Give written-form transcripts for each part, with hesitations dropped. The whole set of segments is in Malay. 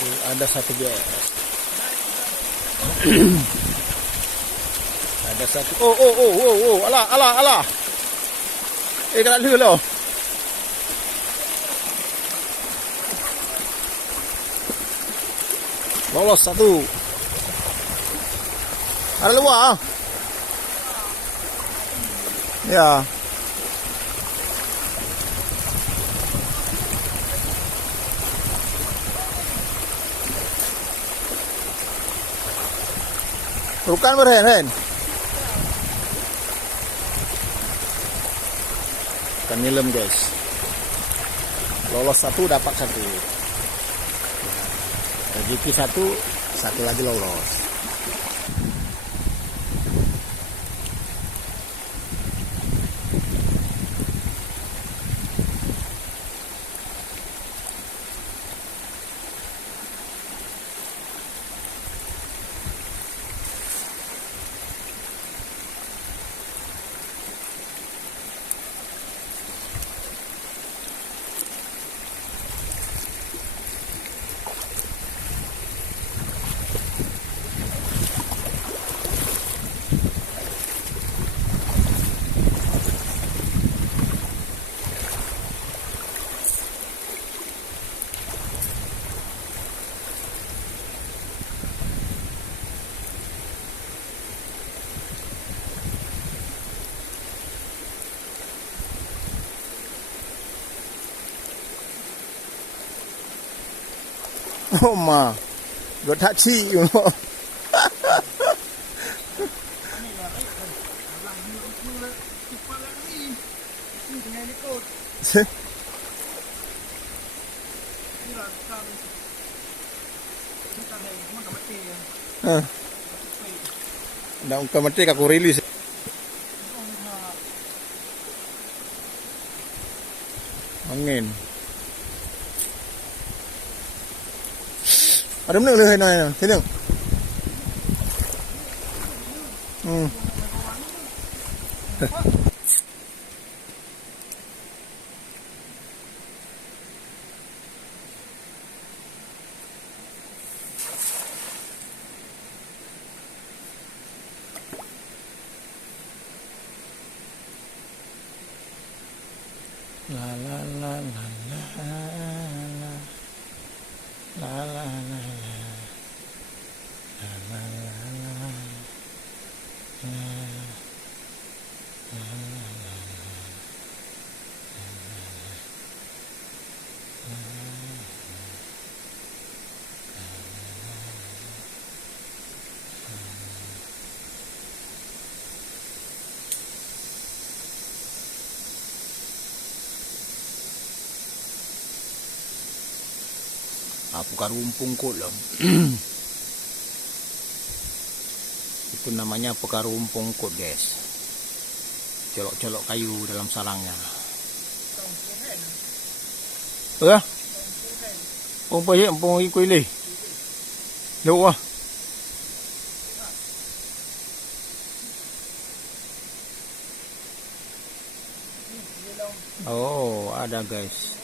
Ada satu guys. Ada satu. Oh. Alah. Kena lu loh. Lolos satu. Ada luar. Ya. Bukan Ren. Ikan nilem guys. Lolos satu, dapat satu. Rezeki satu lagi lolos. Oh ma, got taksi you know. Dah ungkap mati aku rilis. Angin. Ada mana leh nai? Tengok. Puka rumpung kolam. Itu namanya puka rumpung kot guys. Colok-colok kayu dalam sarangnya. Ya? Pong ikut ilih. Luah. Oh, ada guys.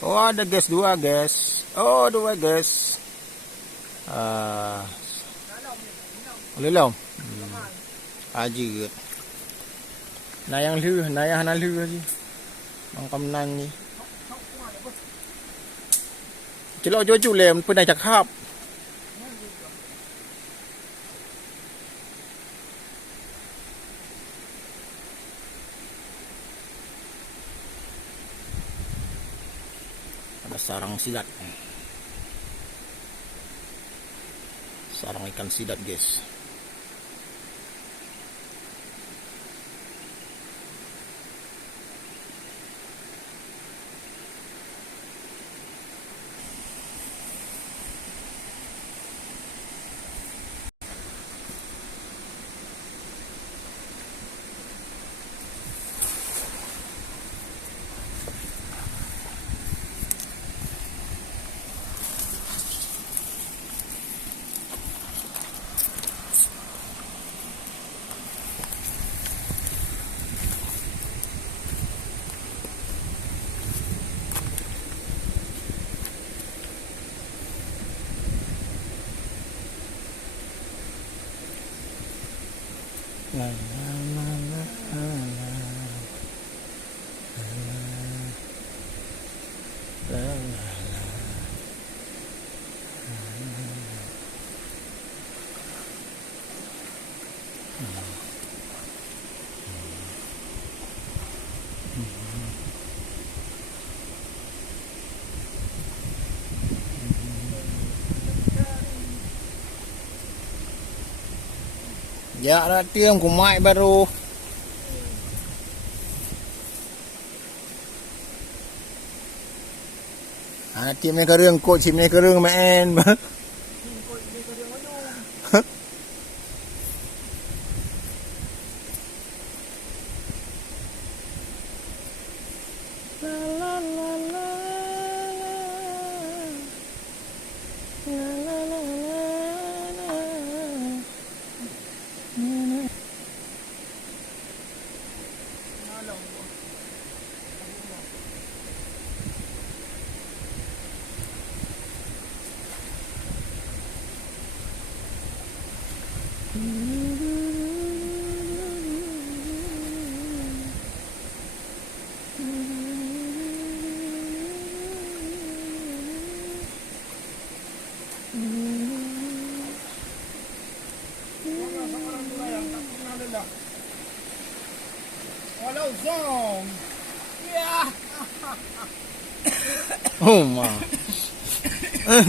Oh, ada guys, dua guys. Oh, dua guys. Lelom. Aji. Nayang lư, nayang hana lư gì. Mang cầm nang ni. Celok jojo lem pernah cakap. Ada sarang sidat. Sarang ikan sidat guys. La la la la la la. La la la. Dạ đã tiêm của mại baro. Tiêm này có rương cội chìm này có rương mẹ em. Walau zong. Ya. Oh ma. Cái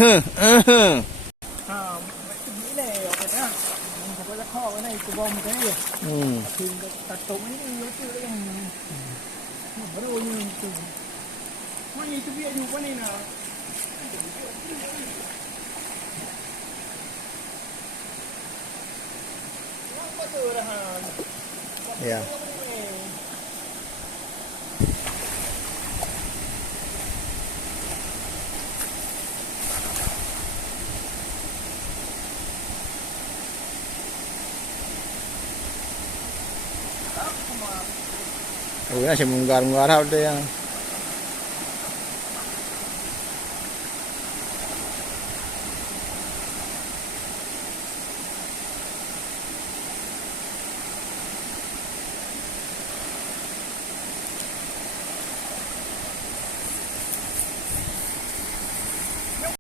nghĩ này rồi đó. Mình phải có kho cái này cái bom cái này. Thì đặt tụng ấy nó chưa là nó đâu như từ. Nó như cái video của này nào. Nó có từ là hả? Yeah. Udah sih munggar-munggar out deh yang